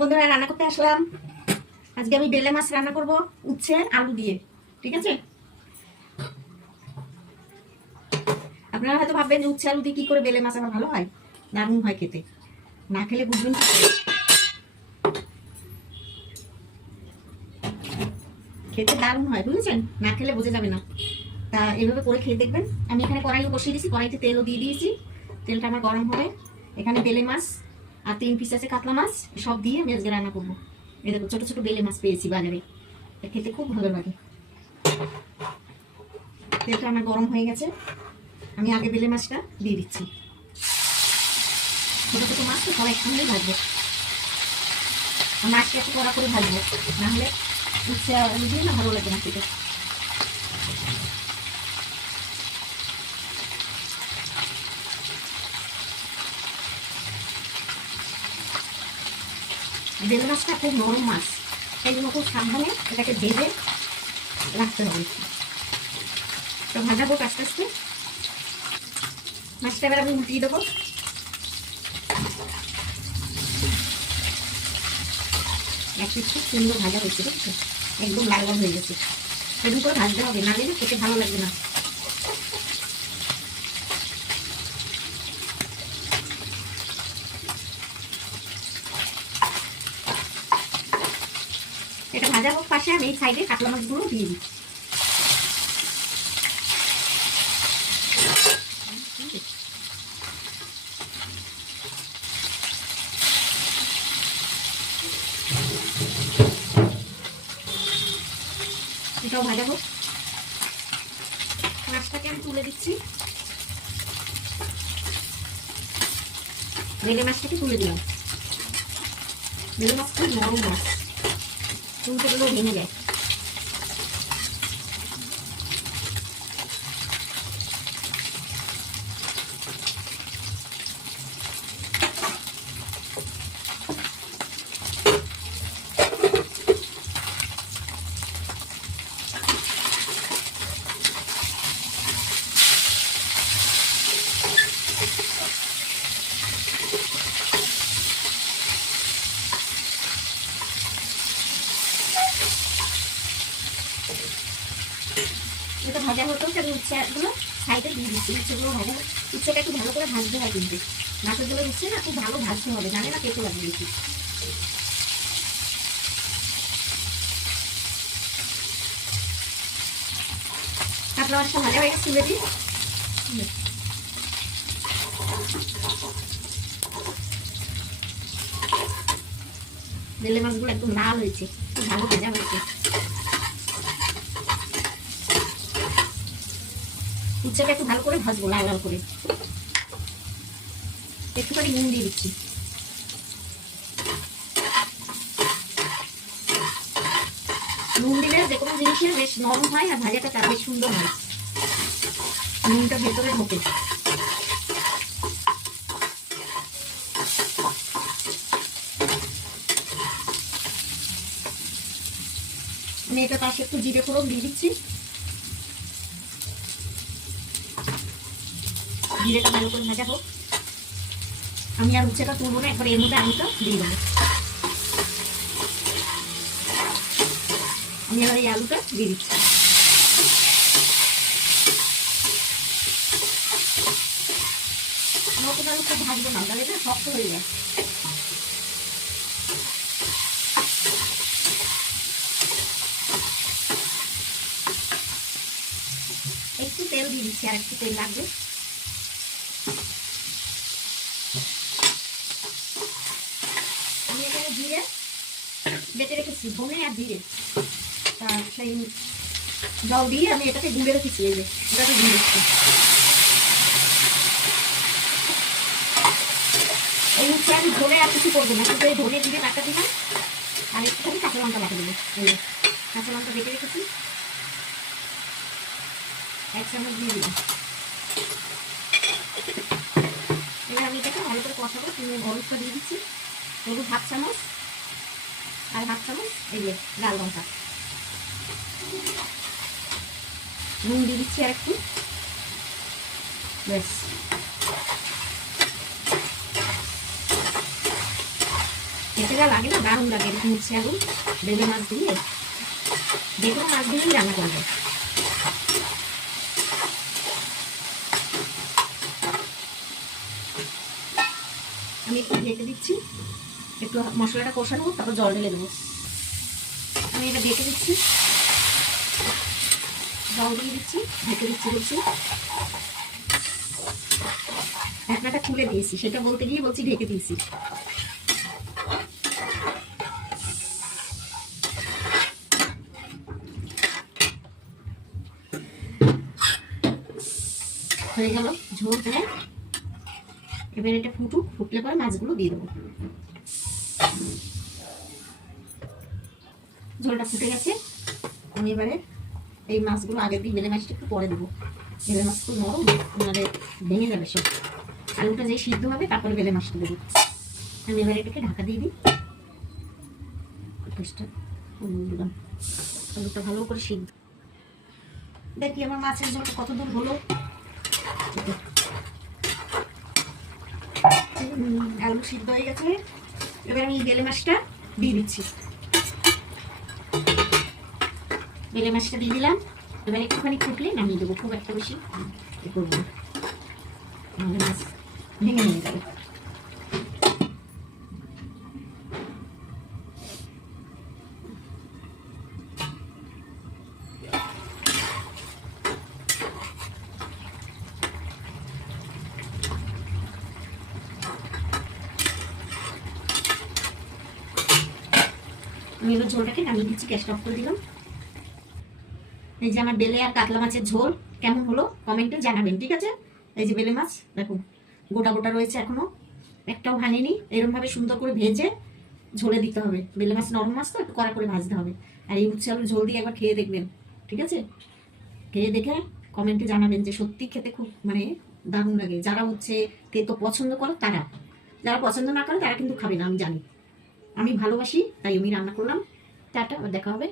বন্ধুরা রান্না করতে আসলাম। আজকে আমি বেলে মাছ রান্না করব উচ্ছে আলু দিয়ে। ঠিক আছে, আপনারা হয়তো ভাববেন যে উচ্ছে আলু দিয়ে কি করে বেলে মাছ আমার ভালো হয়। দারুণ হয় খেতে, না খেলে বুঝবেন কি করে। খেতে দারুণ হয়, বুঝেছেন? না খেলে বোঝা যাবে না। তা এইভাবে করে খেয়ে দেখবেন। আমি এখানে কড়াইও বসিয়ে দিয়েছি, কড়াইতে তেলও দিয়ে দিয়েছি। তেলটা আমার গরম হবে। এখানে বেলে মাছ আর 3 পিস আছে কাতলা মাছ, সব দিয়ে আমি আজকে রান্না করবো। এই দেখো ছোট ছোট বেলে মাছ পেয়েছি বাজারে, খেতে খুব ভালো লাগে। তেলটা আমার গরম হয়ে গেছে, আমি আগে বেলে মাছটা দিয়ে দিচ্ছি। ছোটো ছোটো মাছ তো সবাই একসঙ্গেই ভাজবো, মাছটা একটু কড়া করে ভাজবো, নাহলে উচ্ছে আলু দিয়ে না ভালো লাগে না খেতে। বেলে মাছটা খুব নরম মাছ, সেই জন্য খুব সাবধানে এটাকে ভেজে রাখতে হবে। তো ভাজাবো আস্তে আস্তে। মাছটা এবার আমি উল্টিয়ে দেবো। এক পিস খুব সুন্দর ভাজা হয়েছে, বুঝছো? একদম লাল লাল হয়ে গেছে। সেরকম করে ভাজতে হবে, না হলে খেতে ভালো লাগবে না। এটা ভাজা হোক পাশে, আমি এই সাইডে কাতলা মাছগুলো দিয়ে দিই। এটাও ভাজা হোক। মাছটাকে আমি তুলে দিচ্ছি, বেলে মাছটাকে তুলে দিলাম। বেলে মাছ খুব নরম মাছ, তুলতে গেলেও ভেঙে যায়। এটা ভাজা হতো, আমি উচ্ছেগুলো সাইডে দিয়ে দিচ্ছি। উচ্ছেগুলো ভাজা, উচ্ছেটা একটু ভালো করে ভাজতে হয় কিন্তু। মাছের জন্য উচ্ছে না খুব ভালো ভাজতে হবে, জানে না কেটে লাগবে বেশি। কাতলা মাছটা ভাজা হয়ে গেছে, তুলে দিই। বেলে মাছগুলো একদম লাল হয়েছে, খুব ভালো ভাজা হয়েছে। উচ্ছেটা একটু ভালো করে ভাজবো, লাল লাল করে। একটুখানি নুন দিয়ে দিচ্ছি। নুন দিলে যে কোনো জিনিসের বেশ নরম হয় আর ভাজাটা বেশ সুন্দর হয়, নুনটা ভেতরে ঢোকে। আমি এটা পাশে একটু জিরে ফোড়ন দিয়ে দিচ্ছি। জিরেটা ভালো করে ভাজা হোক। আমি আর উচ্ছেটা তুলবো না, একবার এর মধ্যে আলুটা দিয়ে দেবো। আমি এবার এই আলুটা দিয়ে দিচ্ছি। নতুন আলু খুব ভাজবো না, তাহলে এটা শক্ত হয়ে যায়। একটু তেল দিয়ে দিচ্ছি, আর একটু তেল লাগবে। আমি এখানে জিরে বেটে রেখেছি, ধনে আর জিরে, সেই জল দিয়ে আমি এটাকে গুঁড়ে রেখেছি। এই যে এটাকে দিয়ে দিচ্ছি। এই হচ্ছে আমি ধনে আর কিছু করবো না, শুধু এই ধনে জিরে বাটা দিলাম আর একটুখানি কাঁচা লঙ্কা বাটা দেবো। এই কাঁচা লঙ্কা বেটে রেখেছি, 1 চামচ দিয়ে দিলাম। এবার আমি এটাকে ভালো করে কষাবো। হলুদটা দিয়ে দিচ্ছি, হলুদ 1/2 চামচ, আর 1/2 চামচ এই যে লাল লঙ্কা। নুন দিয়ে দিচ্ছি আর একটু, ব্যাস। খেতে যা লাগে না, দারুণ লাগে এরকম উচ্ছে আলু বেলে মাছ দিয়ে, যে কোনো মাছ দিয়েই রান্না করবে। আমি একটু ঢেকে দিচ্ছি, একটু মশলাটা কষানো হোক, তারপর জল ঢেলে দেবো। আমি এটা ঢেকে দিচ্ছি, জল দিয়ে দিচ্ছি, ঢেকে দিচ্ছি। ঢাকনাটা খুলে দিয়েছি, সেটা বলতে গিয়ে বলছি ঢেকে দিয়েছি। হয়ে গেল ঝোল প্রায়। এবার এটা ফুটুক, ফুটলে পরে মাছগুলো দিয়ে দেবো। ঝোলটা ফুটে গেছে, আমি এবারে এই মাছগুলো আগের দিন বেলে মাছটা একটু পরে দেবো। বেলে মাছ খুব নরম, মানে ভেঙে যাবে সব। আলুটা যেই সিদ্ধ হবে তারপরে বেলে মাছটা দেবো। আমি এবারে এটাকে ঢাকা দিয়ে দিই। দিলাম, আলুটা ভালো করে সিদ্ধ। দেখি আমার মাছের ঝোলটা কত দূর হলো। আলু সিদ্ধ হয়ে গেছে, এবার আমি বেলে মাছটা দিয়ে দিচ্ছি। বেলে মাছটা দিয়ে দিলাম, এবার একটুখানি ফুটলে নামিয়ে দেবো, খুব একটা বেশি করবো না, নাহলে মাছ ভেঙে নিয়ে যাবে। আমি এবার ঝোলটাকে নামিয়ে দিচ্ছি, গ্যাসটা অফ করে দিলাম। এই যে আমার বেলে আর কাতলা মাছের ঝোল কেমন হলো কমেন্টে জানাবেন, ঠিক আছে? এই যে বেলে মাছ দেখুন গোটা গোটা রয়েছে, এখনো একটাও ভাঙেনি। এরকম ভাবে সুন্দর করে ভেজে ঝোলে দিতে হবে। বেলে মাছ নরম মাছ তো, একটু কড়া করে ভাজতে হবে। আর এই উচ্ছে আলুর ঝোল দিয়ে একবার খেয়ে দেখবেন, ঠিক আছে? খেয়ে দেখে কমেন্টে জানাবেন যে সত্যি খেতে খুব মানে দারুণ লাগে। যারা উচ্ছে তেতো পছন্দ করো তারা, যারা পছন্দ না করে তারা কিন্তু খাবে না, আমি জানি। আমি ভালোবাসি তাই আমি রান্না করলাম। টাটা, আবার দেখা হবে।